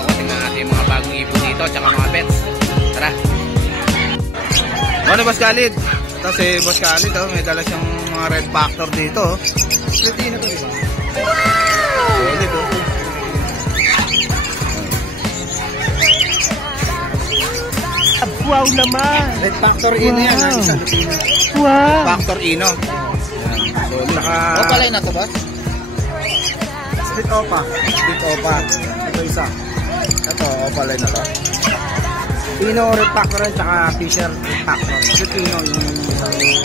ako. Tingnan natin yung mga bagong ibon dito, tsaka mga pets. Tara. Ano, Boss Khalid? Ito si Boss Khalid, oh. May dala siyang mga red factor dito. Pretty na to, diba? Solid, oh. Wow naman! Red Factor Ino yan, isa Lupino. Wow! Factor Ino. Solid. Opalay na to ba? Split Opa. Split Opa. Ito isa. Ito, Opalay na to. Ino Red Factor at saka Fisher Red Factor. Split Ino yung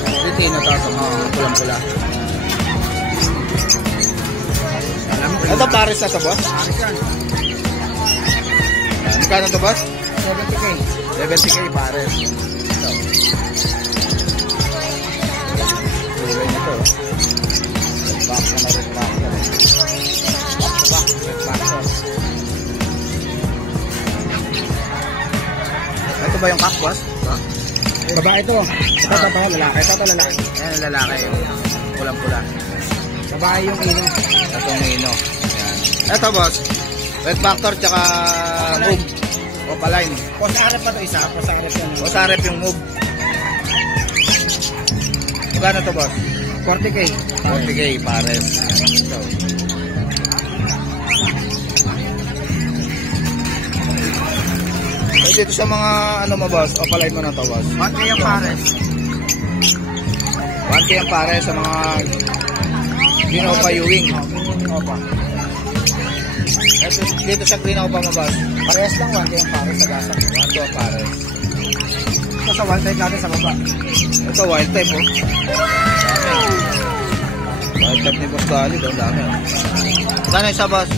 Split Ino to. Pulang-pula. Ito pares na to, boss? Pares yan. Magkano to, boss? 70K. 70K pares. Ito. Kulay na to. Red Factor na Red Factor. Red Factor. Ito ba yung cock, boss? Babae ito. Ito babae, lalaki. Ito lalaki. Ayan, lalaki yung pulang-pula. Babae yung Ino. Itong Ino. Ayan. Ito, boss. Red Factor tsaka Move. Opaline. Posarep pa ito isa. Posarep yan. Posarep yung Move. Magkano to, boss? 40K. 40K pares. Ito. So, dito sa mga ano mo, boss, opaline mo na to, boss. 1K yung pares. 1K ang pares sa mga Green Ewing. Opa. Ito, dito sa Green Opa mo, boss. Parehas lang 1K yung pares sa gasa. 1K ang pares. Ito sa one type natin sa baba. Ito, wild type, oh. Wild type ni Boss Khalid, oh. Dami, oh. Magkano isa, boss?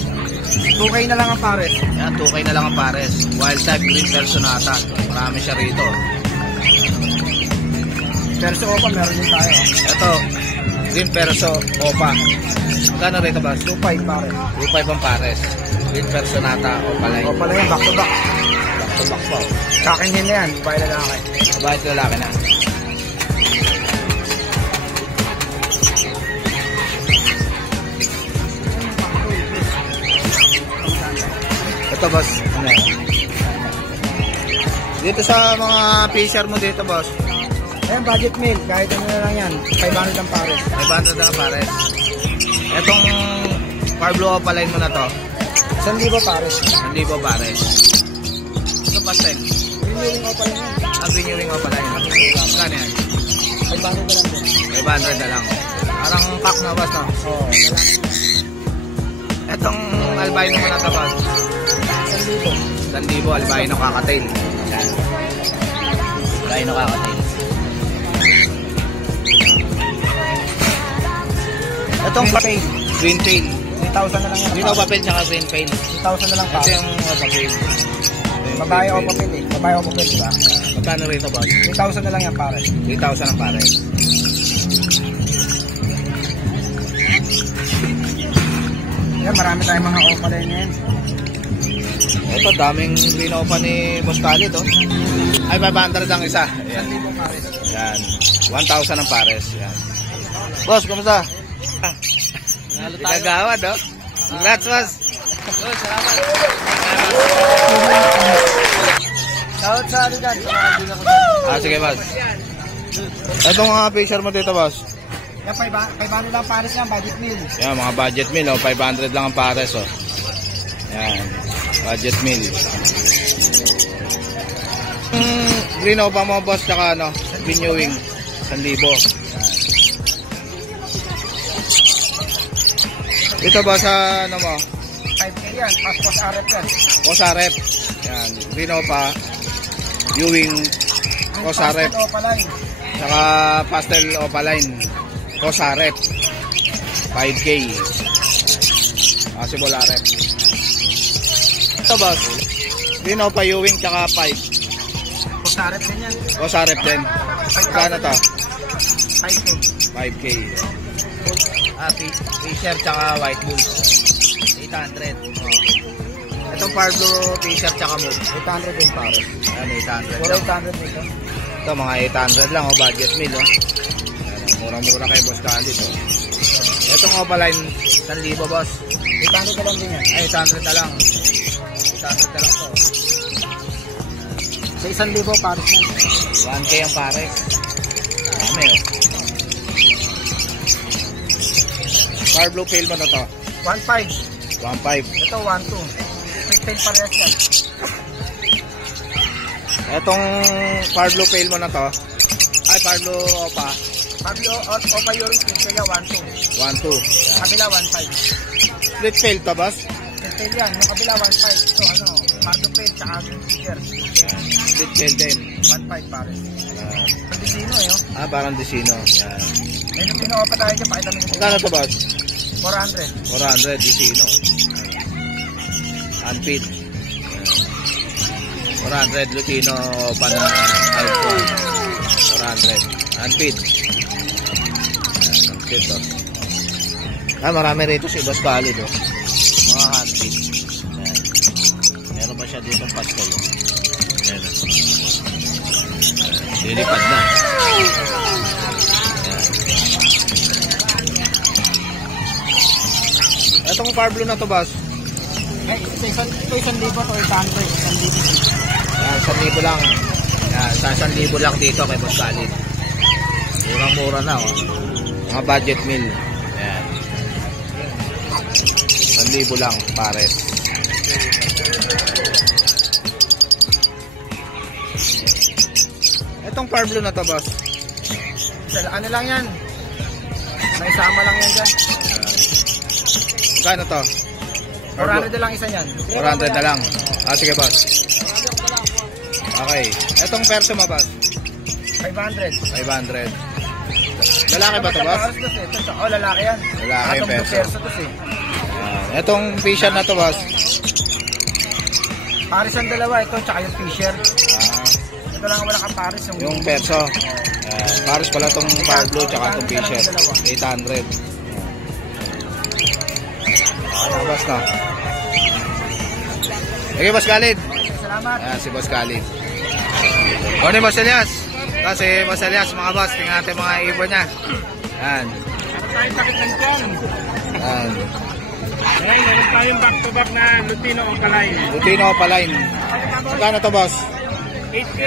2K na lang ang pares. Yan, 2K na lang ang pares. Wild type, green personata. Marami siya rito. Perso Opa, meron din tayo. Ito, green perso, opa. Magkano rito, boss? 2.5 pares. 2.5 ang pares. Green personata, opalay. Opa na yan, back to back. Back to back po. Sa akin din na yan, babae lalaki. Babae lalaki na. Ito, boss. Ano yan? Dito sa mga fisher mo dito, boss. Ayan, budget meal. Kahit ano na lang yan. 500 ang pares. 500 na ang pares. Itong Parblo opaline mo na to. 1,000 pares. 1,000 pares. Ito pastel. Renewing Opa lang yan. Ang renewing opaline. Magkano yan? 500 na lang din. 500 na lang. Parang pack na, boss, no? Oo, lalaki. Itong albino mo na to, boss. 1,000. 1,000 albino kakatail. Yan. Albino kakatail. Itong Green green pail. 3,000 na lang yan. Dito papel tsaka green pail. 3,000 na lang Ito pares. yung papel. Babae Opa pin eh. Babae Opa pin, diba? Magkano rito, boss? 3,000 na lang yan pares. 3,000 ang pares. Yan, marami tayong mga Opa rin yan. Ito, daming green opa ni Boss Khalid, oh. Ay, 500 ang isa. Ayan. 1,000 pares. Yan. 1,000 ang pares. Yan. Boss, kumusta? Pinagawad, oh. Congrats, boss. Salamat. Shout sa ano dyan. Sige, boss. Itong mga fisher mo dito, boss. Yan, 500 lang pares yan, budget meal. Yan, mga budget meal, oh. 500 lang ang pares, oh. Yan. Budget meal. Green opa mo, boss, tsaka ano, renewing. 1,000. Dito ba sa ano mo? 5K yan, passpos arep yan. Posarep. Yan, green opa, Ewing, Posarep, Passpos Opa line. saka pastel opaline, Posarep. 5K. Possible arep. Ito, boss. Green opa, Ewing, tsaka 5. Passpos arep din yan. Posarep din. Kano to? 5K. 5K. T-shirt tsaka white bulls. 800. Oh. Itong Parblo t-shirt tsaka move. 800 din pares. Yan, 800 Puro lang. 800 dito. Ito, mga 800 lang, oh, budget meal, oh. Yan, mura-mura kay Boss Khalid, oh. Itong Opaline, 1,000, boss. 800 na lang din yan. Ay, 800 na lang. 800 na Sa 1,000 pares yan. 1K ang pares. Dami oh. Far blue pale mo na to? 1,500. 1.5. Ito 1,200. Quick tail parehas yan. Etong far blue pale mo na to? Ay, far blue opa. Pablo Opa Yoris kaya 1,200. 1.2. Kabila 1,500. Split pale to, boss? Quick tail yan. Yung kabila 1,500. Ito ano, Pardo Pail tsaka yung figure. Split pale din. 1,500 pares. Ang Disino eh. Oh. Parang Disino. Yan. Medyo pinuha pa tayo dyan. Pakita mo yung Magkano to, boss? 400. 400, Disino. Unfit. 400, Lutino pa na iPhone. 400. Unfit. Unfit to. Marami rito si Boss Khalid oh. Mga unfit. Meron pa siya dito pastel oh. Ayan. Lilipad na. Itong far blue na to, boss? Ay, ito 1,000 to 800. 1,000 lang. Sa 1,000 lang dito kay Boss Khalid. Murang-mura na oh. Mga budget meal. Ayan. 1,000 lang pares. Itong far blue na to, boss? Ano lang yan? May sama lang yan dyan. Magkano to? 400 na lang isa yan. 400 na lang. Sige, boss. Okay. Itong perso mo, boss? 500. 500. Lalaki ba to, boss? Oh, lalaki yan. Lalaki yung perso. to eh. Itong fisher na to, boss? Paris ang dalawa. Ito, tsaka yung fisher. Ito lang wala kang paris. Yung perso. Paris pala itong far blue tsaka itong fisher. 800. Boss na. Okay, Boss Khalid. Salamat. Si Boss Khalid. Morning, Boss Elias. Kasi Boss Elias, mga boss, tingnan natin mga ibon niya. Yan. Tayo sakit ng tiyan. Yan. Ay, meron tayong back-to-back na Lutino Opaline. Lutino Opaline. Magkano to, boss? 8K.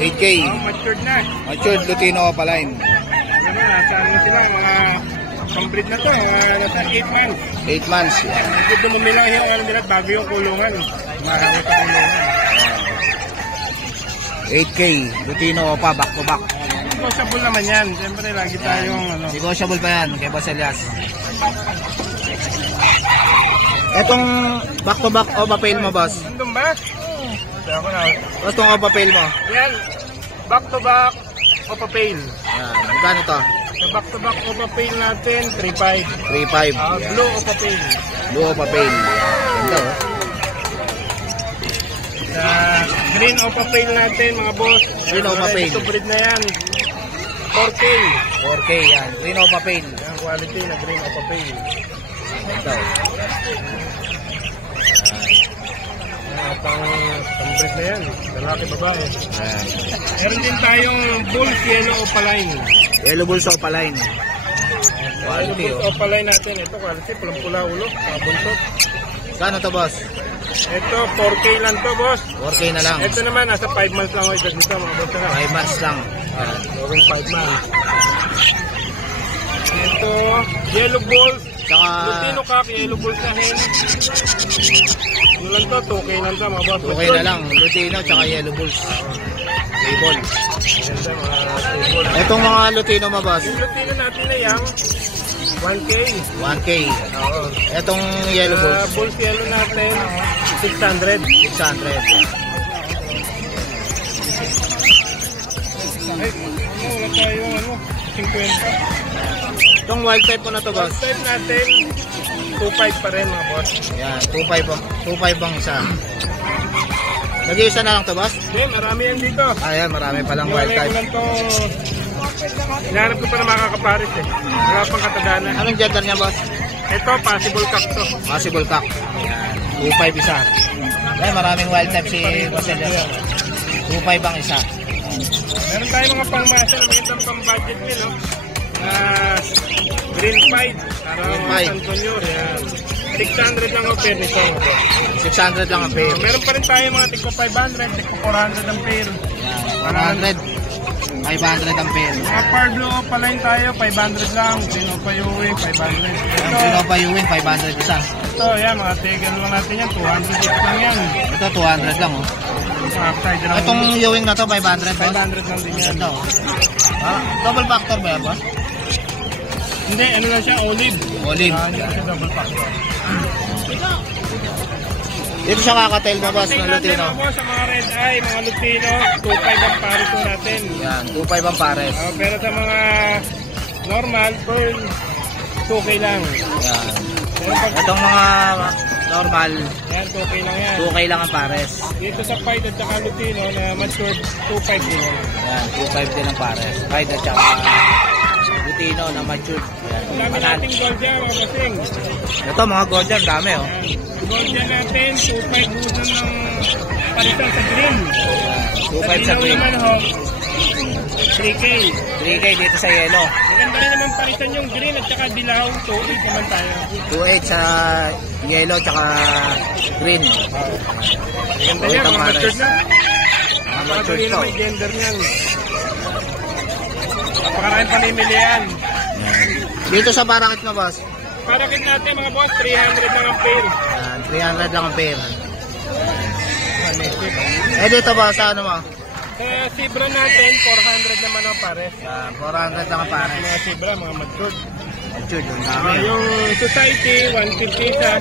8K. Matured na. Matured Lutino Opaline. Ano na, saan mo sila, mga complete na to. Nasa 8 months. 8 months. Yan. Hindi dumumi lang yung oil nila bago yung kulungan. Marami sa kulungan. 8K. Lutino Opa, back to back. Negotiable naman yan. Siyempre, lagi tayong ano. Negotiable pa yan kay Boss Elias. Etong back to back Opa Pail mo, boss? Nandun ba? Ako na. Boss, itong Opa Pail mo? Yan. Back to back Opa Pail. Yan. Magkano to? Sa back to back Opa Pail natin, 3.5. 3.5. Blue Opa Pail. Blue Opa Pail. Ganda oh. Sa green Opa Pail natin, mga boss. Green Opa Pail. Ito breed na yan. 4K. 4K yan. Green Opa Pail. Ang quality na green Opa Pail. Ganda oh. Pang-breed na yan. Lalaki babae. Yan. Meron din tayong Bulls Yellow Opaline. Yellow Bulls Opaline. Quality Bulls oh. Opaline natin. Ito quality. Pulang-pula ulo. Buntot. Kano to, boss? Ito 4K lang to, boss. 4K na lang. Ito naman, nasa 5 months lang ako edad nito, mga boss na. 5 months lang. Going 5 months. Ito, Yellow Bulls. Saka Lutino Cock, Yellow Bulls na hen. Ano lang to, 2K lang to, mga boss. 2K na lang. Lutino tsaka Yellow Bulls. Table. Ganda, mga table. Etong mga Lutino mo, boss? Yung Lutino natin na yan, 1K. 1K. Oo. Etong Yellow Bulls? Bulls Yellow natin, 600. 600. Ay, wala tayong 50. Itong wild type mo na to, boss? First time natin, 2.5 pa rin, mga boss. Yan, 2.5 ang isa. Nag-iisa na lang to, boss? Okay, marami yan dito. Ayan, marami palang wild Iwalay ko type. lang to. Hinahanap ko pa na makakaparis eh. Wala pang kataganan. Anong gender niya, boss? Ito, possible cock to. Possible cock. Yan, 2.5 isa. Ayan, maraming wild type si Boss Elias. 2.5 ang isa. Meron tayong mga pangmasa na magandang pang budget nyo, no? Green Fight. Green Fight. San Antonio. Yan. 600 lang ang pair nito. 600 lang ang pair. Meron pa rin tayo mga tigpa 500, tigpa 400 ang pair. Yan, 500 ang pair. Mga par blue palain tayo, 500 lang. Pinopayuwi, 500. Ang pinopayuwin, 500 isa. Ito, yan, mga tigil lang natin yan, 200 each lang yan. Ito, 200 lang oh. Upside lang. Itong Ewing na to, 500 boss. 500 lang din yan. Ito oh. Double factor ba yan boss? Hindi, ano lang siya, olive. Olive. Hindi kasi double factor. Dito siya kakatail mo boss ng Tingnan natin Lutino. ako sa mga red eye, mga Lutino, 2.5 ang pare ko natin. Yan, 2.5 ang pares. Pero sa mga normal, pearl, 2K lang. Yan. Pero pag, Itong mga normal, yan, 2K lang yan. 2K lang ang pares. Dito sa Pied at saka Lutino na matured, 2.5 din yan. Yan, 2.5 din ang pares. Kahit at saka Lutino na matured. Yan, Ang dami panal. nating gold dyan, mga kasing. Ito mga gold dyan, dami oh. Gold dyan natin, 2.5 busan ng palitan sa green. Yan, 2.5 sa dilaw green. naman ho, 3K. 3K dito sa yellow. Maganda rin naman palitan yung green at saka dilaw, 2.8 naman tayo. 2.8 sa yellow tsaka green. Maganda yan, mga matured na. Mga matured Napakadali to. naman yung gender niyan. Napakaraming pamimilihan. Yan. Dito sa barakit na boss. Para kit natin mga boss, 300 lang ang pair. Yan, 300 lang ang pair. Eh dito ba sa ano mo? Sa Sibra natin, 400 naman ang pare. Yan, 400 lang ang pares. Mga Sibra, mga matured. Matured, ang dami. Yung Society, 150 isa.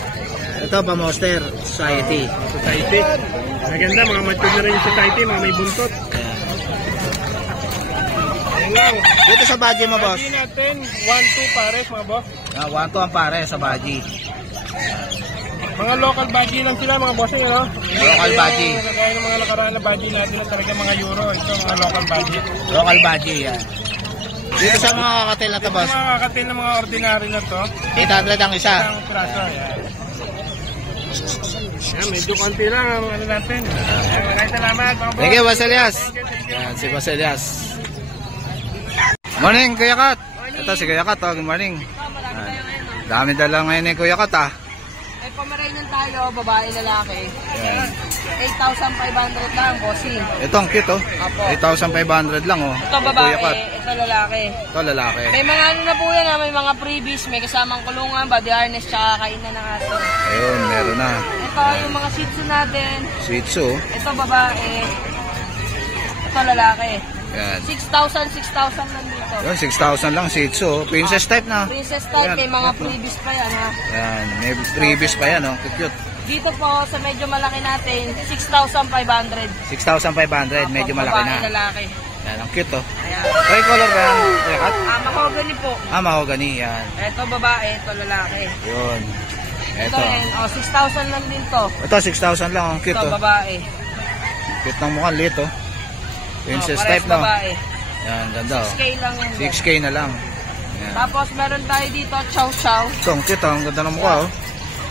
Ito pa Monster Society. Society. Maganda, mga matured na rin yung Society, mga may buntot. Yan. Ayun lang. Dito sa budget mo boss. Lagi natin, 1-2 pares mga boss. Yan, 1-2 ang pares sa budget. Mga local budgie lang sila mga bossing, no? Local budgie. Kagaya ng mga nakaraan na budgie natin na talaga mga euro. Ito mga local budgie. Local budget yan. Dito sa mga kakatil na to Ito boss. mga kakatil ng mga ordinary na to. 800 ang isa. Isang praso, yan. Yan, medyo konti lang ang ano natin. Yan, maraming salamat mga boss. Thank you, Boss Elias. Thank you. Yan, si Boss Elias. Morning, Kuya Kat. Ito si Kuya Kat, oh. Good morning. Yan. Dami dala ngayon ni Kuya Kat, ah. May Pomeranian tayo, babae, lalaki. Yan. 8,500 lang, bossing. Ito ang cute, oh. Apo. 8,500 lang, oh. Ito babae, Kuya Kat. ito lalaki. Ito lalaki. May mga ano na po yan, may mga freebies, may kasamang kulungan, body harness, tsaka kainan ng aso. Ayun, meron na. Ito yung mga shih tzu natin. Shih Tzu. Ito babae. Ito lalaki. Yan. 6,000 lang dito. Yan, 6,000 lang Shih Tzu. Princess type na. Princess type, Ayan, may mga ito. freebies pa yan ha. Yan, may freebies pa yan, oh. Cute. Dito po, sa medyo malaki natin, 6,500. 6,500, medyo malaki na. Babae, lalaki. Yan, ang cute, oh. Ayan. Try color ba yan, Kuya Kat? Mahogany po. Mahogany, yan. Ito babae, ito lalaki. Yun. Ito, Ito. yan, 6,000 lang din to. Ito, 6,000 lang. Ang cute, Ito oh. babae. Cute ng mukha, lit, oh. Princess Parehas type, no? babae. Yan, ganda, oh. 6K lang yan. 6K na lang. Yan. Tapos meron tayo dito, chow chow. Ito, ang cute, oh. Ang ganda ng mukha, oh.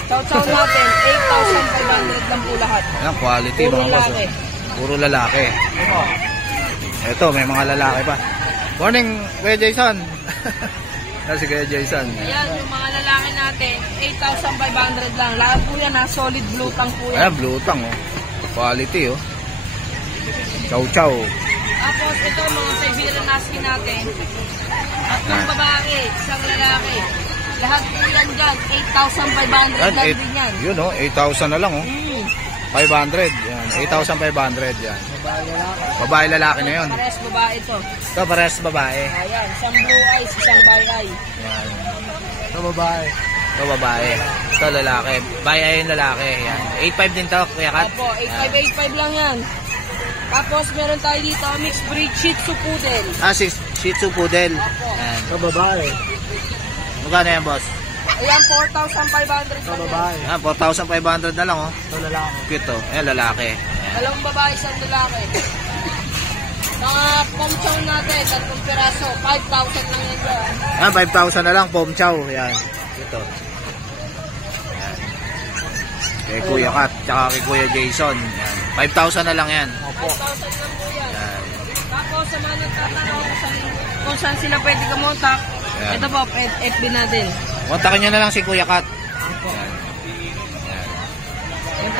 Chow chow natin, 8,500 lang po lahat. Yan, quality, Puro mga boss, lalaki. oh. Puro lalaki. Ito, may mga lalaki pa. Morning, Kuya Jason. Si Kuya Jason. Ayan, yung mga lalaki natin, 8,500 lang. Lahat po yan, solid blue tang po yan. Ayan, blue tang, oh. Quality, oh. Chow chow. Tapos ito, mga Siberian Husky natin. At yung babae, isang lalaki. Lahat po yan dyan, 8,500 Yan, lang din yan. yun, oh. 8,000 na lang, oh. 500. Yan, 8,500 yan. Babae lalaki na yun. Parehas babae ito. Ito, parehas babae. Ayan, isang blue eyes, isang bi eye. Yan. Ito babae. Ito babae. Ito lalaki. Babae yung lalaki. Yan. 8,500 din to, Kuya Kat. Opo, 8,585 lang yan. Tapos meron tayo dito, mixed breed Shih Tzu Poodle. Ah, si Shih Tzu Poodle. Opo. Yan. Ito babae. Magkano yan, boss? Ayan, 4,500 lang yan. Yan, 4,500 na lang, oh. Ito lalaki. Cute, oh. Ayan, lalaki. Yan. Dalawang babae, isang lalaki. Mga pom chow natin, 3 piraso, 5,000 lang yan dyan. Yan, 5,000 na lang, pom chow. Yan. Ito. Yan. Kay Kuya Kat, tsaka kay Kuya Jason. Yan. 5,000 na lang yan. 5,000 lang po yan. Yan. Tapos sa mga nagtatanong kung saan sila pwede kamontak, Ayan. ito po, FB natin. Kontakin nyo na lang si Kuya Kat. Yan.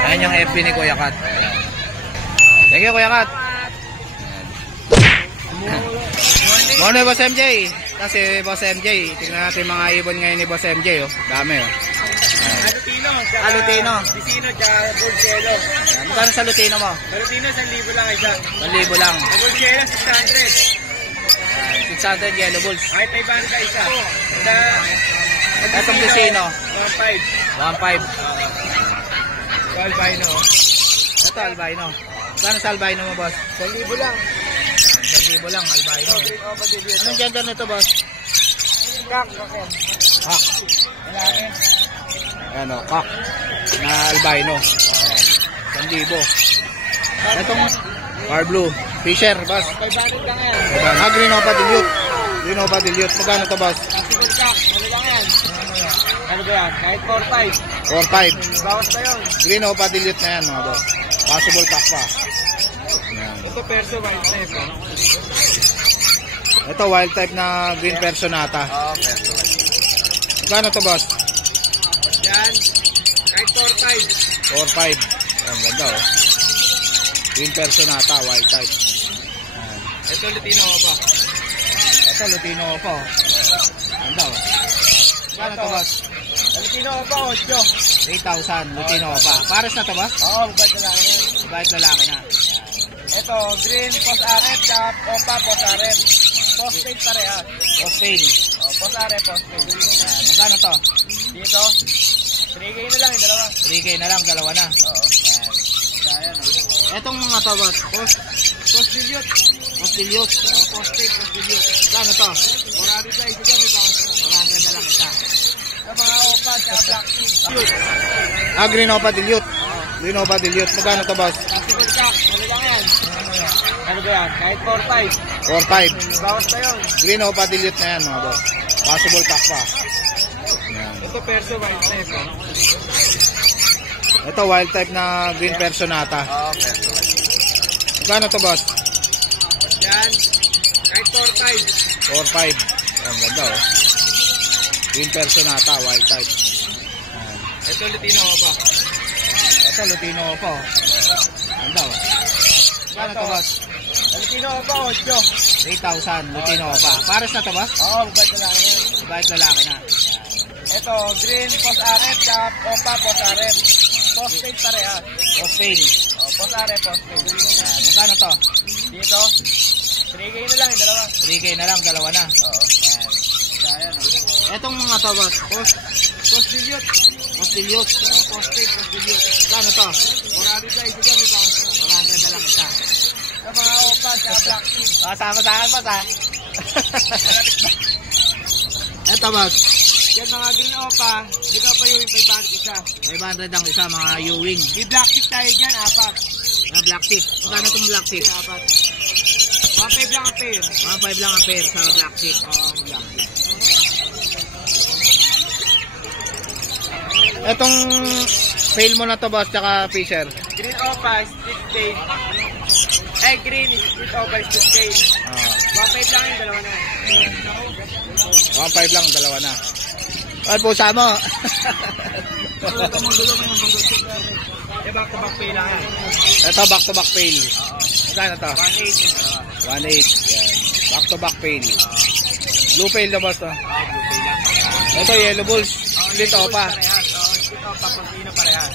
Ayan yung FB ni Kuya Kat. Thank you, Kuya Kat. Morning, Boss MJ. Kasi Boss MJ, tingnan natin mga ibon ngayon ni Boss MJ. Oh. Dami. Oh. Lutino. Sisino, tsaka Bulcelo. Magkano sa Lutino mo? Lutino, 1,000 lang isa. 1,000 lang. Bulcelo, 600. 600 yellow bulls. Ay, 500 ka isa. Etong Lucino, 1,500. 1,500. Albino. Ito, albino. Magkano sa albino mo, boss? 1,000 lang. 1,000 lang, albino. Anong gender nito, boss? Kak. Kak. Ano, kak. Na albino. 1,000. Itong Car Blue. Fisher, boss. 500 lang yan. Green Opa Dilute. Green Opa Dilute. Magkano to, boss? Possible kak. Ano lang yan? Ano ba yan? Kahit 4,500. 4,500. Bawas pa yun. Green Opa Dilute na yan, mga boss. Possible kak pa. Yan. Ito perso white type. Ito, wild type na green personata. Oo, perso white. Magkano to, boss? Yan. Kahit 4,500. 4,500. Ang ganda, oh. Green personata, wild type. Yan. Ito Lutino pa. Ito, Lutino po. Ganda, oh. Magkano to, boss? Lutino pa, 8. 8,000, Lutino pa. Pares na to, boss? Oo, bait na lang yan. Kahit lalaki na. Ito, green post arep, tsaka opa post arep. Postpaid parehas. Posting. Post arep, postpaid. Yan. Magkano to? Dito, 3K na lang yung dalawa. 3K na lang, dalawa na. Oo. Yan. Etong mga to, boss? Post dilute. Post dilute. Postpaid, post dilute. Magkano to? 400 na, isa dyan, may bawas na. 400 na lang isa. Yung mga opa, tsaka black tea. Green Opa Dilute. Green Opa Dilute. Magkano to, boss? Possible kak, ano lang yan? Ano ba yan? Kahit 4,500. 4,500. Bawas pa yun. Green Opa Dilute na yan, mga boss. Possible kak pa. Yan. Ito perso white type. Ito, wild type na green personata. Oo, perso white. Magkano to, boss? Yan. Kahit 4,500. 4,500. Ang ganda, oh. Green personata, wild type. Yan. Ito Lutino pa. Ito, Lutino po. Ganda, oh. Magkano to, boss? Lutino pa, 8. 8,000, Lutino pa. Pares na to, boss? Oo, bait na lang yan. Kahit lalaki na. Ito, green post arep, tsaka opa post arep. Postpaid parehas. Posting. Post arep, postpaid. Yan. Magkano to? Dito, 3K na lang yung dalawa. 3K na lang, dalawa na. Oo. Yan. Etong mga to, boss? Post dilute. Post dilute. Postpaid, post dilute. Magkano to? 400 na, isa dyan, may bawas na. 400 na lang isa. Yung mga opa, tsaka black tea. Sama sa akin, boss, ha? Eto, boss. Yan mga green opa, di ka pa yung 500 isa. 500 ang isa, mga Ewing. May black tea tayo dyan, 4. Mga black tip. Magkano itong black tip? 1,500 lang ang pair. 1,500 lang ang pair sa black tip. Black tea. Etong fail mo na to, boss, tsaka Fisher. Green opa, split tail. Green split opa, split tail. 1,500 lang yung dalawa na. 1,500 lang, dalawa na. Ay, pusa mo. Back to back pay lang yan. Ito, back to back fail. Magkano to? 1,800 yung dalawa. 1,800. Yan. Back to back fail. Blue fail na, boss, to. Ito, yellow bulls. Split opa. Parehas. Split opa, pagpino parehas.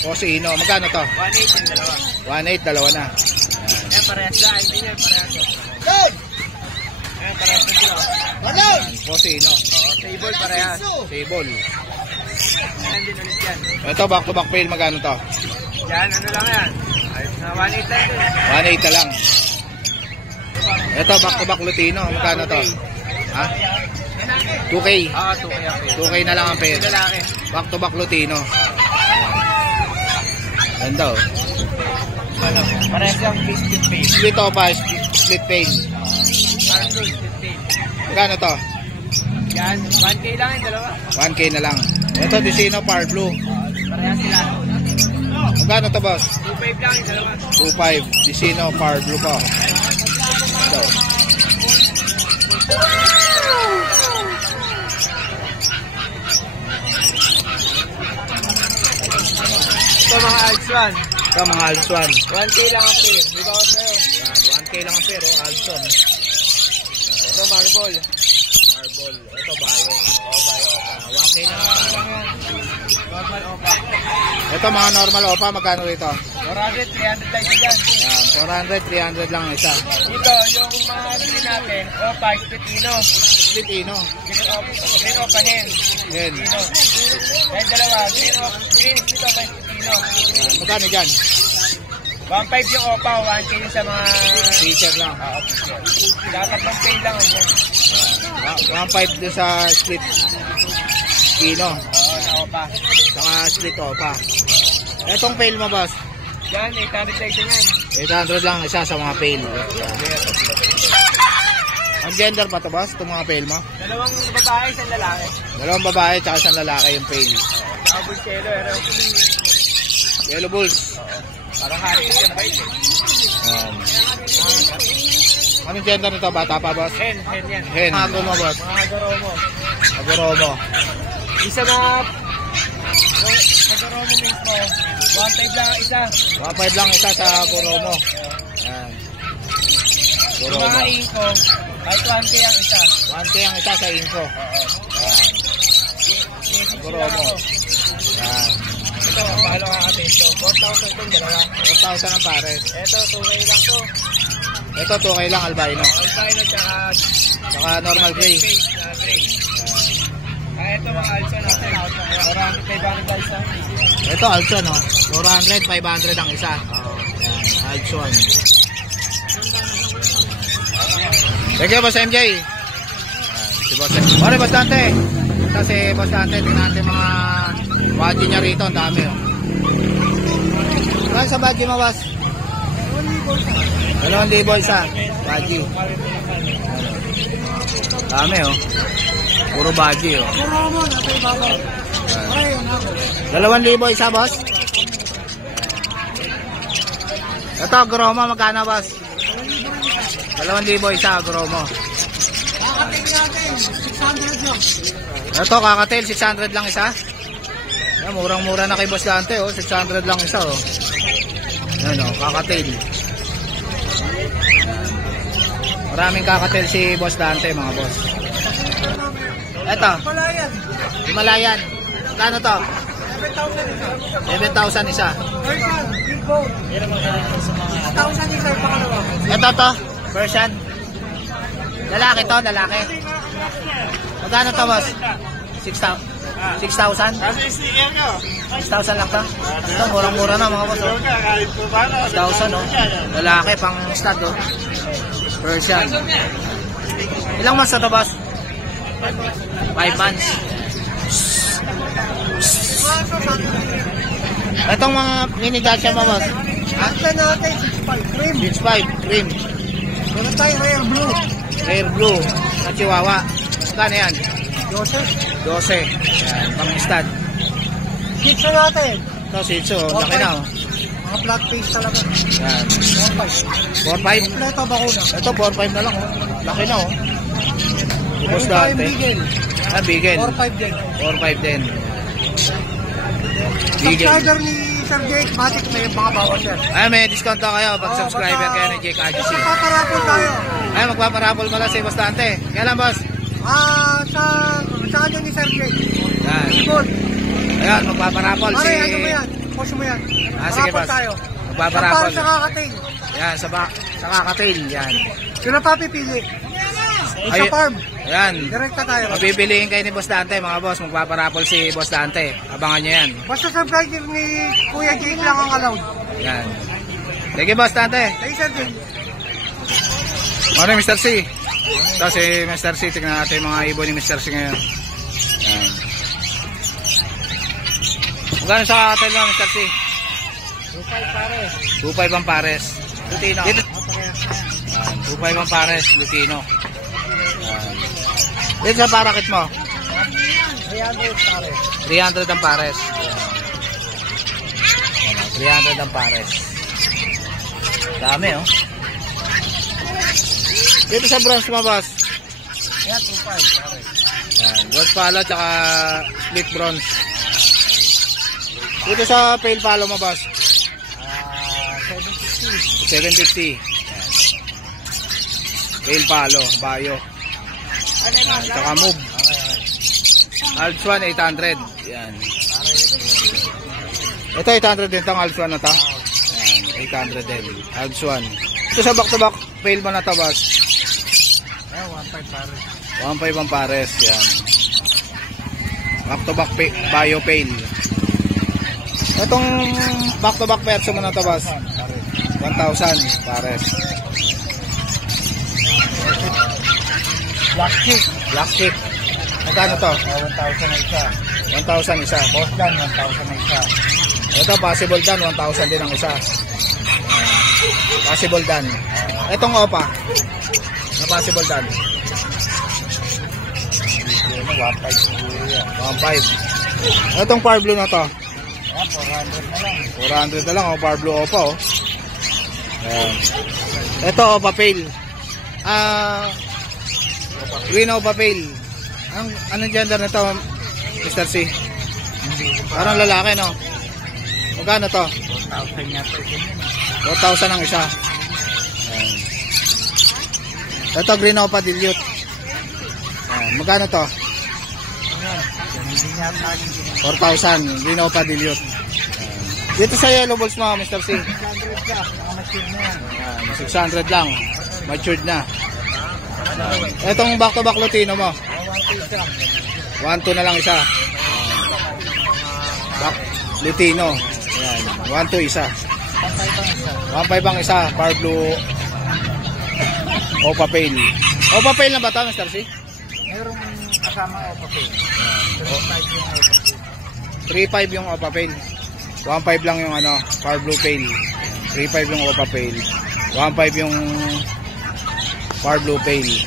Posino. Magkano to? 1,800 yung dalawa. 1,800, dalawa na. Yan, parehas na. Hindi nyo, parehas. Yan, parehas na sila. Yan. Posino. Table parehas. Table. Yan din ulit yan. Ito, back to back fail. Magkano to? Yan, ano lang yan. Ayos na, 1,800 lang din. 1,800 na lang. Ito, back to back Lutino. Magkano to? Ha? 2K. 2K ang pair. 2K na lang ang pair. Lalaki. Back to back Lutino. Ganda, oh. Parehas yung split pay. Split opa, split fail. Parang to, split pay. Magkano to? Yan, 1K lang yung dalawa. 1K na lang. Ito, Dicino Par Blue. Parehas sila. Magkano to, boss? 2,500 lang yung dalawa. 2,500. Dicino Par Blue po. Ito. Ito mga Alswan. Ito mga Alswan. 1K lang ang pair. Di ba ako sa'yo? Yan, 1K lang ang pero Alswan. Ito Marble. Marble. Ito Bayo. O, bayo. 1K lang ang para. Normal opa. Ito mga normal opa, magkano rito? 400, 300 lang dyan. Yan, 400, 300 lang isa. Ito, yung mga green natin, opa, Spitino. Filipino. Green opa hen. Yan. Spitino. May dalawa, green split opa, Spitino. Yan. Magkano dyan? 1.5 yung opa, 1K yung sa mga... T-shirt lang. official. Dapat bang pay lang yan. 1.5 doon sa split Kino. Oo, na opa. Saka split opa. Etong pail mo, boss? Yan, 800 lang yan. 800 lang isa sa mga pail. Ang gender pa to, boss? Itong mga pail mo? Dalawang babae, isang lalaki. Dalawang babae tsaka isang lalaki yung pail. Double cello, Yellow Bulls. parang harit yung bait eh. Anong gender nito? Bata pa, boss? Hen yan. Hen. Mga mo, boss? Mga Hagoromo. Agoromo. Isa mga... Hagoromo mismo, 1.5 lang ang isa. 1.5 lang isa sa Agoromo. Yan. Yung Agoromo. mga inko, kahit 1K ang isa. 1K ang isa sa info. Yan. Agoromo. Yan. Ito, palo ka natin ito. 4,000 itong dalawa. 4,000 ang pares. Ito, 2K lang to. Ito, 2K lang albino. Albino tsaka Saka normal gray. face na gray. Kaya ito mga alsa natin. 400, 500 alsa. Ito, Alson, no? 400, 500 ang isa. Yan, Alson. Thank you, Boss MJ. Yan, si Boss MJ. Mare, Boss Dante. Ito si Boss Dante. Tingnan natin mga badge niya rito. Ang dami, oh. Saan sa badge mo, Boss? 2,000 isa. Badge. Dami, oh. Puro badge, oh. 2,000 isa, boss. Ito, Gromo, magkano, boss? 2,000 isa, Gromo. Ito, Kakatel, 600 lang isa. Yan, murang-mura na kay Boss Dante, oh. 600 lang isa, oh. Yan, oh, Kakatel. Maraming Kakatel si Boss Dante, mga boss. Ito, Himalayan. Magkano to? 7,000 isa. Ito to, version. Lalaki to, lalaki. Magkano to, boss? 6,000? 6,000 lang to. Ito, murang-mura na, mga boss. 6,000, oh. Lalaki, pang stud, oh. Version. Ilang months na to, boss? 5 months. Itong mga mini gacha mo, boss? Ate natin, 6.5 cream. 6.5 cream. Meron tayo rare blue. Rare blue na chihuahua. Magkano yan? 12. 12. Yan, pang stud. Shih natin. Ito, Shih Tzu, laki na, oh. Mga black face talaga. Yan. 4.5. 4.5. Kompleto bakuna. Ito, 4.5 na lang, oh. Laki na, oh. Tapos Meron tayong dati. bigel. Ah, bigel. 4.5 din. 4.5 din. Bigel. Subscriber ni Sir Jake, matik na yung mga bawal yan. Ay, may discount na kayo pag subscriber kayo ni Jake Agency. Paparapol tayo. Ay, magpaparapol mo lang si Boss Dante. Kailan, boss? Sa kanya ni Sir Jake. Yan. Ibon. Ayan, magpaparapol si... Pare, ano mo yan? Push mo yan. Sige, Parapol boss. tayo. Magpaparapol. Sa kakating. Yan, sa kakatail. Yan. Sino pa pipili? Sa Ay, farm. Ayan. Direkta tayo. Mabibiliin kayo ni Boss Dante, mga boss. Magpaparapol si Boss Dante. Abangan nyo yan. Basta subscriber ni Kuya Jake lang ang allowed. Yan. Sige, Boss Dante. Kay Sir Jake. Ano, Mr. C? Ito si Mr. C. Tignan natin yung mga ibon ni Mr. C ngayon. Yan. Magkano sa kakatail mo, Mr. C? 2.5 pare. 2.5 ang pares. Lutino. Dito. 2.5 ang pares, Lutino. Dito sa parakit mo? 300 pare. 300 ang pares. 300 ang pares. Dami, oh. Dito sa bronze mo, boss? Yan, 2.5 pare. Yan. Bronze pala, tsaka split bronze. Dito sa pale palo mo, boss? 750. 750. Pale palo, bayo. Tsaka move. Alps 1, 800. Yan. Ito, 800 din itong Alps 1 na ito. Yan, 800 din. Alps 1. Ito sa back-to-back pale mo na ito, boss? 1.5 pares. 1.5 ang pares. Yan. Back-to-back bayo pale. Itong back-to-back perso mo na ito, boss? 1,000 pares. Black chick. Black chick. Magkano to? 1,000 na isa. 1,000 isa. Boston, 1,000 na isa. Ito, possible dan. 1,000 din ang isa. Possible dan. Itong opa. Na possible dan. 1,500. Itong power blue na to. 400 na lang. Oh, power blue opa, oh. Ayan. Ito, opa pale. Green opa pale. Anong gender na to, Mr. C? Parang lalaki, no? Magkano to? 4,000 yata. 4,000 ang isa. Ayan. Ito, green opa dilute. Ayan. Magkano to? 4,000. Green opa dilute. Dito sa yellow balls mo, Mr. C. 600 lang. Matured na. Etong back-to-back Lutino mo. 1,2 na lang isa. Back Lutino. Ayan. 1,2 isa. 1,500 ang isa. Power blue. Opa pale. Opa pale na ba ito, Mr. C? Mayroong kasama opa pale. 3,500 yung opa pale. 1,500 lang yung ano, power blue pale. 3,500 yung opa pale. 1,500 yung power blue pale.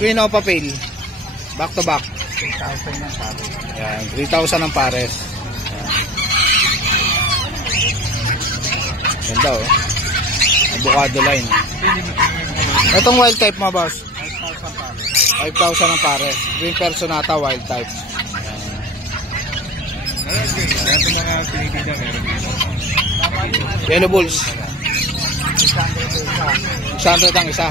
Green opa pale. Back to back. 3,000 yan pares. Ayan, 3,000 ang pares. Ayan. Ganda, oh. Avocado line. Itong wild type mo, boss? 5,000 ang pares. Green Personata wild type. Ito mga pinipita meron dito. Yellow bulls. 600 ang isa.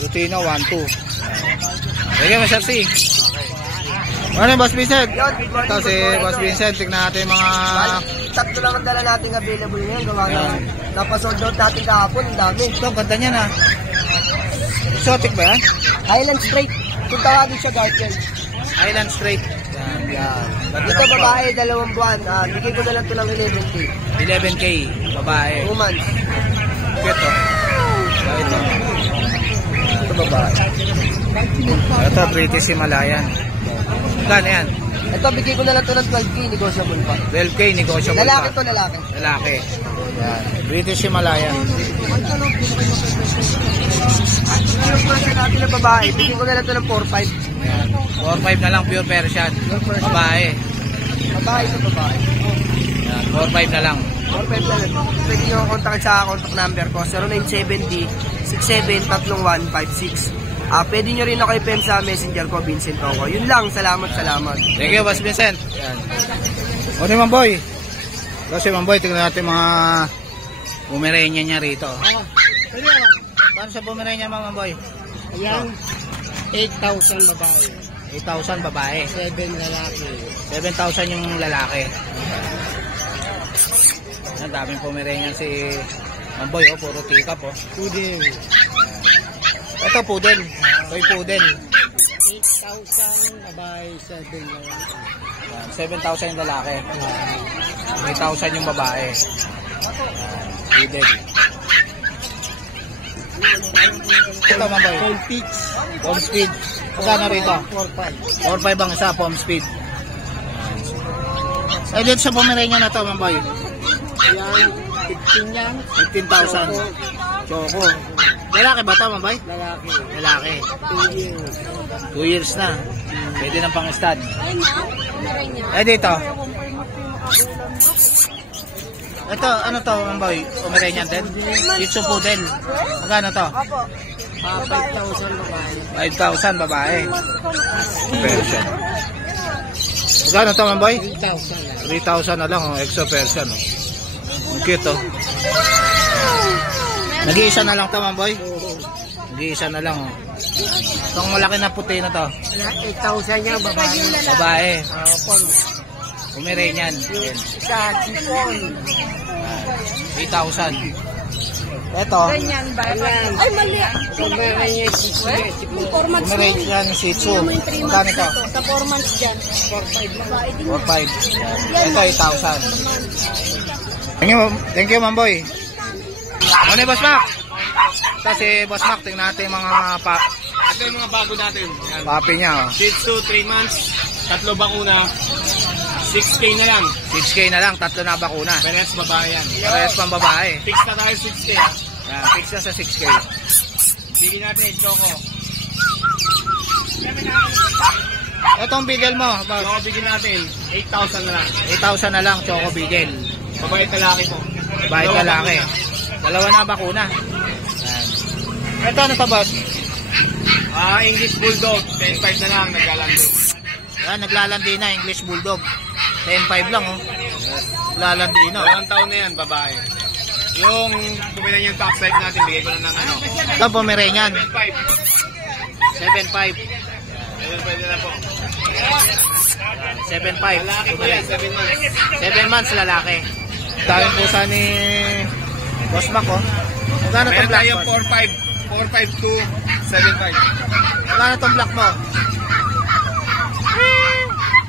Lutino 1,2. Sige, Mr. C. Ano yung Boss Vincent? Ito si Boss Vincent. Tignan natin yung mga... Tatlo lang ang dala natin available ngayon. Gawa na napasold out natin kahapon. Ang dami. Ito, ganda niya na. Exotic ba yan? Highland Straight. Kung tawagin siya Guardian. Island Straight. Yan, yan. Ito babae, 2 buwan. Bigay ko na lang ito ng 11K. 11K. Babae. 2 months. Ito. Ito. Ito babae. Ito, British Himalayan. Gano yan? Ito bigay ko na lang ito ng 12K. Negotiable pa. 12K, negotiable Lalaki pa. to lalaki. Lalaki. Yan. British Himalayan. Yung presyo natin ng babae, bigay ko na lang ito ng 4-5. Yan. 4-5 na lang, pure Persian. Babae. Babae ito babae. Yan. 4-5 na lang. 4-5 na lang. Pwede nyo kontak sa contact number ko, 0970-673156. Pwede nyo rin ako i-PM sa messenger ko, Vincent Toco. Yun lang, salamat. Thank you, Boss Vincent. Yan. O ni Mamboy. Ito si Mamboy, tingnan natin mga bumerenya niya rito. Paano sa bumerenya, Mamboy? Ayan, 8,000 babae. 8,000 babae. 7 lalaki. 7,000 yung lalaki. Ang daming pomeranian si Mamboy, oh, puro tikap, oh. Pudel. Ito, poodle. Toy poodle. 8,000 babae, 7 lalaki. 7,000 yung lalaki. 8,000 yung babae. Poodle. Ito, Mamboy. Full pitch. Palm speed. Magkano rito? 4,500. 4,500 ang isa, palm speed. Eh, dito sa pomeranian na to, Mamboy. Ayan, 15 lang. 15,000. Choco. Lalaki ba ito, Mamboy? Lalaki. Lalaki. 2 years. 2 years na. Pwede ng pang-stud. Ay, ma'am. Pomeranian. Eh, dito. Ito, ano to, Mamboy? Pomeranian din? Shih Poodle. Magkano to? Apo. 5,000 babae. 5,000 babae. Persian. Magkano to, Mamboy? 3,000 lang. 3,000 na lang, oh. Exo Persian, oh. Ang cute, oh. Nag-iisa na lang to, Mamboy? Nag-iisa na lang, oh. Itong malaki na puti na to. 8,000 niya, babae. Babae. Pon. Pomeranian. Isa, sipon. 3,000. Ito. Ganyan ba? Ay, mali. Babae niya, sipon. 4 months na yun. Pomeranian Shih Tzu. Tingnan mo yung 3 Magkano months to? na to. Sa 4 months dyan. 4-5. Babae din. 4,500. Ito, 8,000. Thank you, Mamboy. Ano yung Boss Mac? Ito si Boss Mac. Tingnan natin yung mga Ito yung mga bago natin. Yan. papi niya, oh. Shih Tzu, 3 months, 3 bakuna, 6K na lang. 6K na lang, 3 na bakuna. Parehas babae yan. Parehas pang babae. Fix na tayo 6K ha. Yan, fix na sa 6K. Bigyan natin, Choco. Itong bigel mo, Choco, bigyan natin, 8,000 na lang. 8,000 na lang, Choco Bigel. Babae talaki po. Bahay lalaki. Dalawa na bakuna. Yan. Ito ano to, boss? English Bulldog, 10,500 na lang, naglalando. Yan, naglalandi na, English Bulldog. 10,500 lang, oh. Naglalandi na. 1 taon na yan, babae. Yung pumilan yung backside natin, bigay ko na ng ano. Ito, Pomeranian. 7,500. 7,500. Ayun, pwede na po. 7,500. Lalaki po yan, 7 months. 7 months lalaki. Tayong pusa ni Boss Mac, oh. Magkano itong Meron black tayong mo? 4,500 7,500. Magkano itong black mo?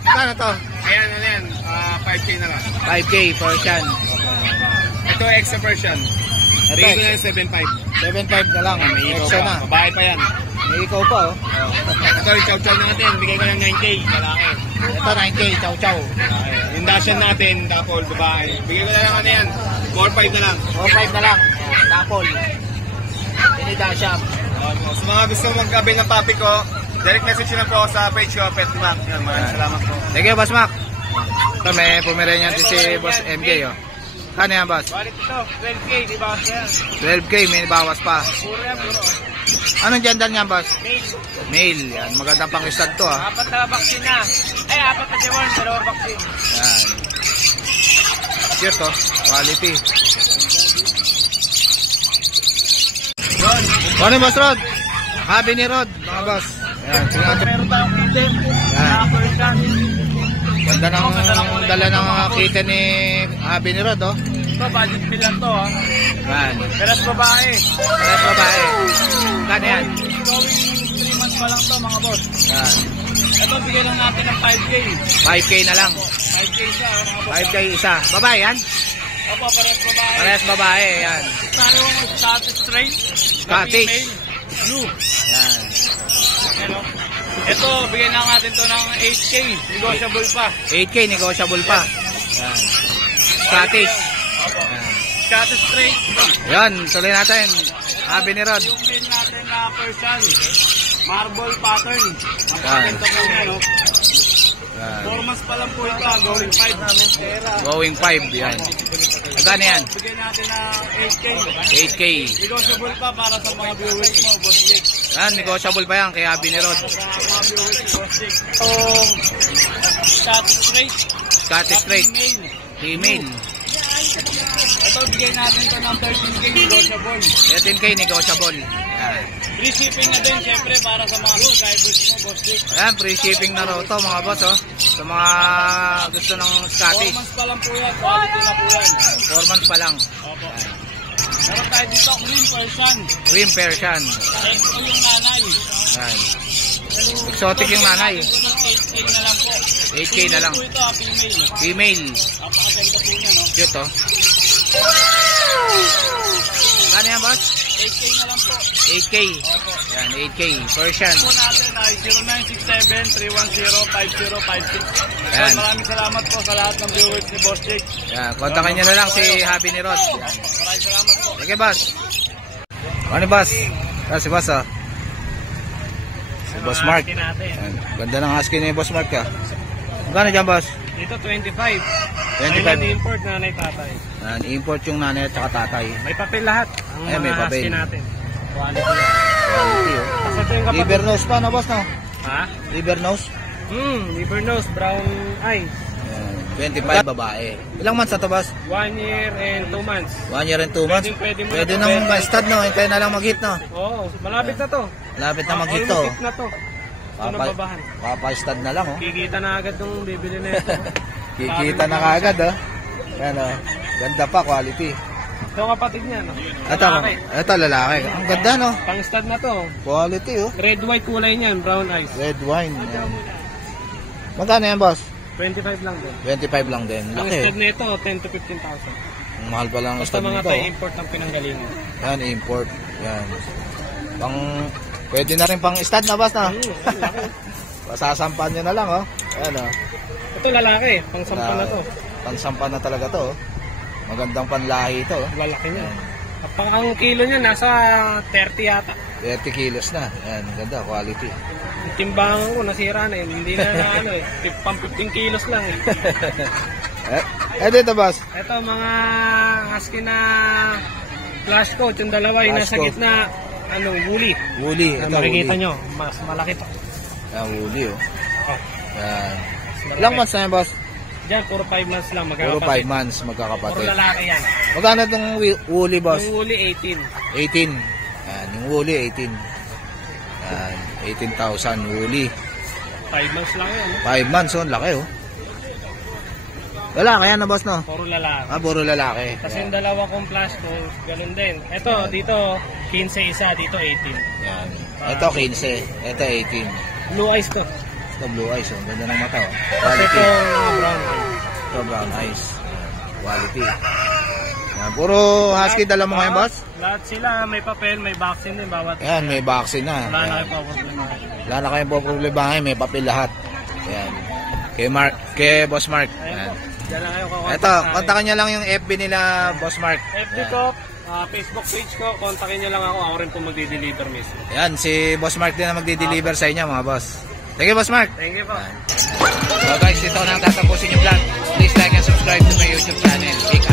Magkano to? Ayan, ano yan, 5K na lang. 5K, Persian. Ito, extra version. Ito, Bigay ko na yung 7,500. 7,500 na lang. May ikaw Extra pa. na. Babae pa yan. May ikaw pa, oh. Ito, yung chow-chow natin. Bigay ko ng 9K. Lalaki. Ito, 9K, chow chow. Yung Dashan natin, Dapol, babae. Bigay ko na lang ano yan. 4,500 na lang. 4,500 na lang. Dapol. Tinida shop. Sa mga gusto magkabil ng papi ko, direct message nyo lang po ako sa page ko, Pet Mac. Yan, maraming salamat po. Sige, Boss Mac. Ito, may Pomeranian din si Boss MJ, oh. Kano yan, Boss? Balit ito, 12K, di ba? Yan. 12K, may bawas pa. Puro yan, puro. Anong gender niyan, Boss? Male. Male. Yan, magandang pang-stud to, ah. 4 na vaccine na. Ay, 4 na Jewon, 2 vaccine. Yan. Cute, oh. Quality. Ano yung Boss Rod? Habi ni Rod, mga boss. Ayan, tingnan natin. Meron tayong kitten. Yan. Persian. Ganda ng dala ng kitten ni Habi ni Rod, oh. Ito, budget bill lang to, ha. Yan. Peras babae. Parehas babae. Kano yan? Going 3 months pa lang to, mga boss. Yan. Ito, bigay lang natin ng 5K. 5K na lang. 5K siya, mga boss. 5K isa. Babae yan? Opo, parehas babae. Parehas babae. Yan. Tayong Scottish straight. Scottish. Female. Blue. Yan. Ano? Ito, bigyan na natin to ng 8K. Negotiable pa. 8K, negotiable pa. Yan. Scottish. Opo. Scottish straight. Yan, tuloy natin. Habi ni Rod. Yung male natin na Persian. Marble pattern. Ang Yan. ganda po niya, no? Yan. 4 months pa lang po ito. Going 5 namin pera. Going 5. Yan. Magkano yan? Bigyan natin ng 8K. 8K. Negotiable pa para sa mga viewers mo, Boss Jake. Yan, negotiable pa yan kay Habi ni Rod. Sa mga viewers ni Boss Jake. Itong Scottish straight. Scottish straight. Female. Female. Ito, bigyan natin to ng 13K negotiable. 13K, negotiable. Yan. Free shipping na din, syempre, para sa mga subscribers mo, Boss Jake. Ayan, free shipping na raw to mga boss, oh. Sa mga gusto ng 4 Scottish. months pa lang po yan. Quality na po yan. 4 months pa lang. Opo. Meron tayo dito, Green Persian. Cream Persian. Ito yung nanay. Ayan. Exotic yung nanay. Ito ng 8K na lang po. 8K na lang. Ito ito, female. Female. Napakaganda po niya, no? Cute, oh. Kano yan, boss? 8K na lang po. 8K. Opo. Yan, 8K. Persian. Po natin ay 0967-310-5056. Yan. Maraming salamat po sa lahat ng viewers ni Boss Jake. Yan, kontakin nyo na lang si Habi ni Rod. Yan. Maraming salamat po. Sige, boss. Ano, boss? Ah, si boss, ah. Si Boss Mark. Natin. Yan. Ganda ng husky ni Boss Mark, ah. Magkano dyan, boss? Dito 25. 25. import na tatay. Yan, import yung nanay at saka tatay. May papel lahat. Ang Ay, may mga papel. husky natin. Quality. Quality, oh. Kasi ito yung kapatid. Liver nose pa, no, boss, no? Ha? Liver nose. Liver nose, brown eyes. Ayan, 25 babae. Ilang months na to, boss? 1 year and 2 months. 1 year and 2 months. Pwede Pwede nang ma-stud, no? Hintayin na lang mag-hit, no? Oo, malapit na to. Lapit na mag-hit to. Almost hit na to. Ito na babahan. Papa-stud na lang, oh. Kikita na agad nung bibili na ito. Kikita na kaagad, oh. Yan, oh. Ganda pa, quality. Ito kapatid niya, no? Ito, lalaki. Ang ganda, no? Pang-stud na to. Quality, oh. Red white kulay niyan, brown eyes. Red wine. Yan. Magkano yan, boss? 25 lang din. 25 lang din. Ang Laki. stud nito, 10 to 15,000. Ang mahal pa lang ang Basta stud mga nito, tayo oh. import ng pinanggalingan. Yan, import. Yan. Pwede na rin pang stud na, boss, na? Pasasampan nyo na lang, oh. Ayan, oh. Ito lalaki, pang sampa na to. Pangsampan na talaga to, oh. Magandang panlahi ito, oh. Lalaki niya. Ang kilo niya nasa 30 yata. 30 kilos na. Ayan, ganda, quality. Yung timbangan ko nasira na yun. Hindi na ano eh. Pang 15 kilos lang eh. Dito, boss. Ito mga husky na flash coat. Yung dalawa yung Flash nasa coat. gitna. Ano, woolly. Woolly. Ito, Ito, makikita woolly. nyo. Mas malaki to. Ayan, woolly, oh. Oh. Ayan. Ilang months na yan, boss? Diyan, puro 5 months lang Puro 5 magkakapatid. months, Puro magkakapatid. lalaki yan. Magkano itong woolly, boss? Yung woolly 18. 18. Ayan, yung woolly, 18. Ayan, 18,000 woolly. 5 months lang yan. 5 months, oh. Laki, oh. Lalaki yan na, boss, no? Puro lalaki. Puro lalaki. Kasi Ayan. yung dalawa kong flash coat, ganun din. Ito, dito 15 isa, dito 18. Yan. Ito 15, ito 18. Blue eyes to. Ito blue eyes, oh. Ganda ng mata, oh. Kasi Quality. ito brown eyes. Ito brown eyes. Quality. Yan. Puro husky dala mo ngayon, boss? Lahat sila may papel, may vaccine din bawat. Ayan, may vaccine na. Wala na Ayan. kayo pa problema. Wala na kayong po problemahin, may papel lahat. Ayan. Kay Boss Mark. Ayan Ayan. po. Diyan lang kayo kakontak Ito, sa akin. kontakin niya lang yung FB nila, Boss Mark. FB ko, Facebook page ko, kontakin nyo lang ako. Ako rin po magdi-deliver mismo. Ayan, si Boss Mark din na magdi-deliver sa inyo, mga boss. Thank you, Boss Mark. Thank you po. So guys, ito na ang tatapusin yung vlog. Please like and subscribe to my YouTube channel. Big